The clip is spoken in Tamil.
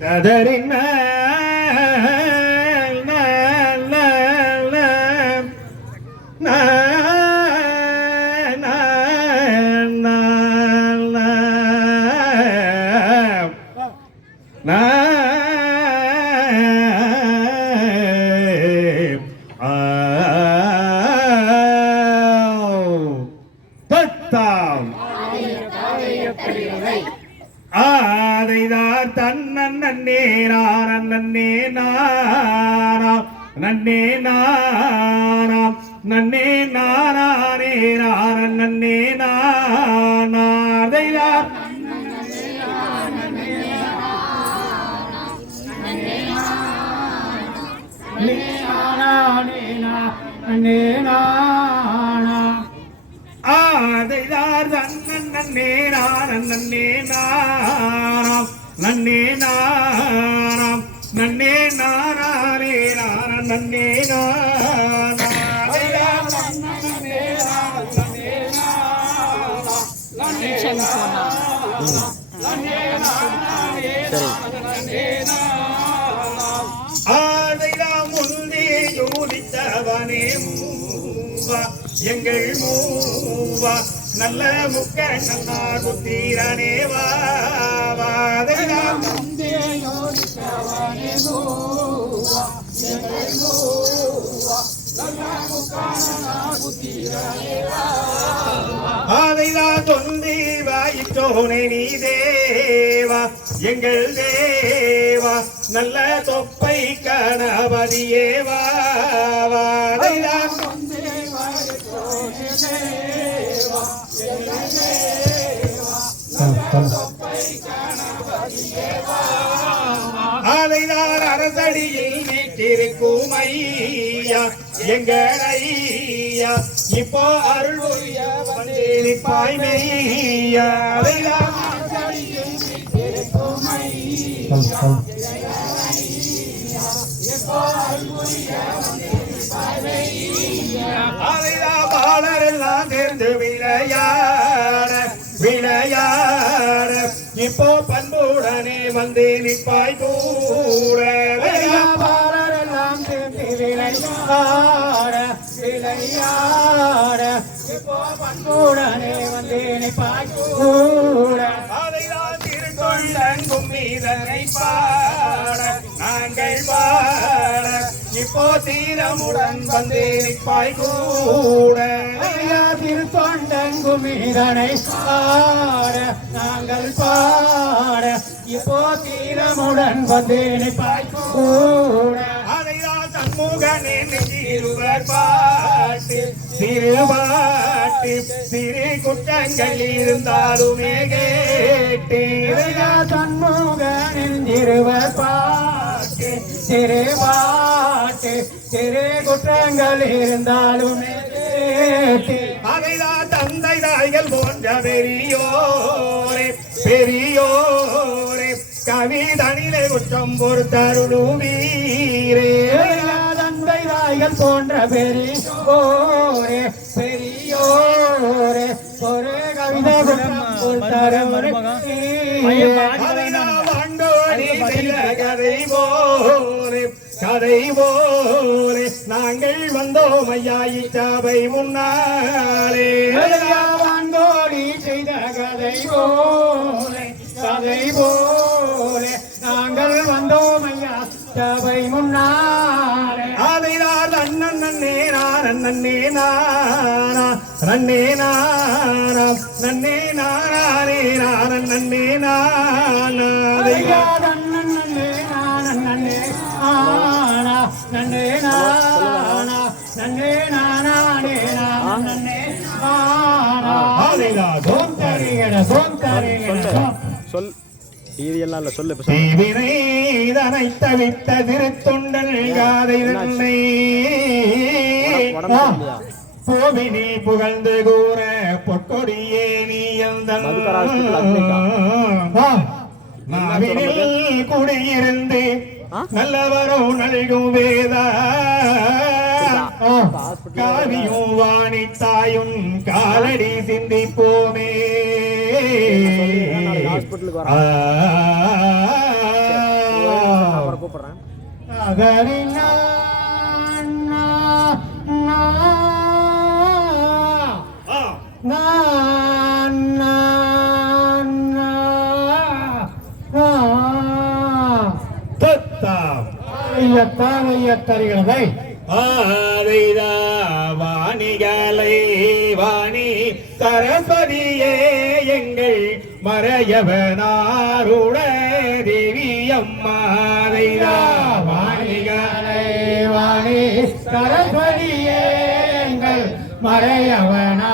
ததறின நன்னே நாரம் நன்னே நாராம் நன்னே நாராம் நன்னே நாரானே நாரன் நன்னே நாதைதார் ஆதைதார் தன்னன் நன்னே நாரன் நன்னே நாராம். நன்னே நாராம் நன்னே நாரானே நார நன்னே நாராதைதார் நாராம் முந்தே ஜோதித்தவனே மூவா எங்கள் மூவா நல்ல முக்க நல்லா குத்தீரனே வா. வாதைதாம் ஆதைதா தொந்தி வாயிற்றோனே நீ தேவா எங்கள் தேவா நல்ல தொப்பை கணபதியே வா வாதைதா நீட்டிருக்கும் ஐயா எங்கள் ஐயா. இப்போ அருள் உரிய வந்தேனிப்பாய் மெய்யா நீட்டிருக்கும் ஐயா பாலரெல்லாம் தேர்ந்து விளையாட விளையாட. இப்போ பண்புடனே வந்து நிற்பாய் கூட பாலரெல்லாம் சேர்ந்து விளையாட விளையாட. இப்போ பண்புடனே வந்து நிற்பாய் கூட. அதைதான் திருத்தொண்டன் கும்மிதனை பாட நாங்கள் பாட. இப்போ தீரமுடன் வந்து நிற்பாய் கூட. திருத்தொண்டங்குமீதனை பாட நாங்கள் பாட. இப்போ தீரமுடன் வந்து நிற்பாய் கூட அதைதான் சண்முகனே இருவர் பாட்டு திருவாட்டு சிறு குற்றங்கள் இருந்தாலுமே கேட்டு. சண்முகனின் இருவர் பாட்டு திருவாட்டு சிறு குற்றங்கள் இருந்தாலுமே கேட்டு. அதைதான் தந்தை தாய்கள் போன்ற பெரியோரே பெரியோரே கவிதனிலே குற்றம் பொறுத்தருளும் வீரே தந்தை தாய்கள் போன்ற பெரியோரே பெரியோரே ஒரு கவிதை குற்றம் பொறுத்தருளும் கதை போரே நாங்கள் வந்தோம் ஐயா இச்சாவை முன்னாலே. வாங்கோடி செய்த கதை போலே நன்னே நானா நன்னே நானா நன்னே நானே நாரன் நன்னே நானாதையார் அண்ணன் நன்னே நானன் நன்னே ஆனா நன்னே நானா நன்னே நானே நான் நன்னே ஆனா ஆதையார் சோம் தரிகட சோம் தரிகட சொல். இது எல்லாம் இல்ல சொல்லு இதனை தவித்த திருத்தொண்டல் காதை? கோவினி புகழ்ந்து கூற பொற்கொடியே நீ நாவினில் குடியிருந்து? நல்லவரும் நல்கும் வேதா. காவியும் வாணி தாயும் காலடி சிந்திப்போமே. கூப்பிடுறேன். ஆதைதா வாணிகளை வாணி சரஸ்வதியே எங்கள் மறையவனாருட தேவி வாணிகளை வாணி சரஸ்வதியே. மறையவனா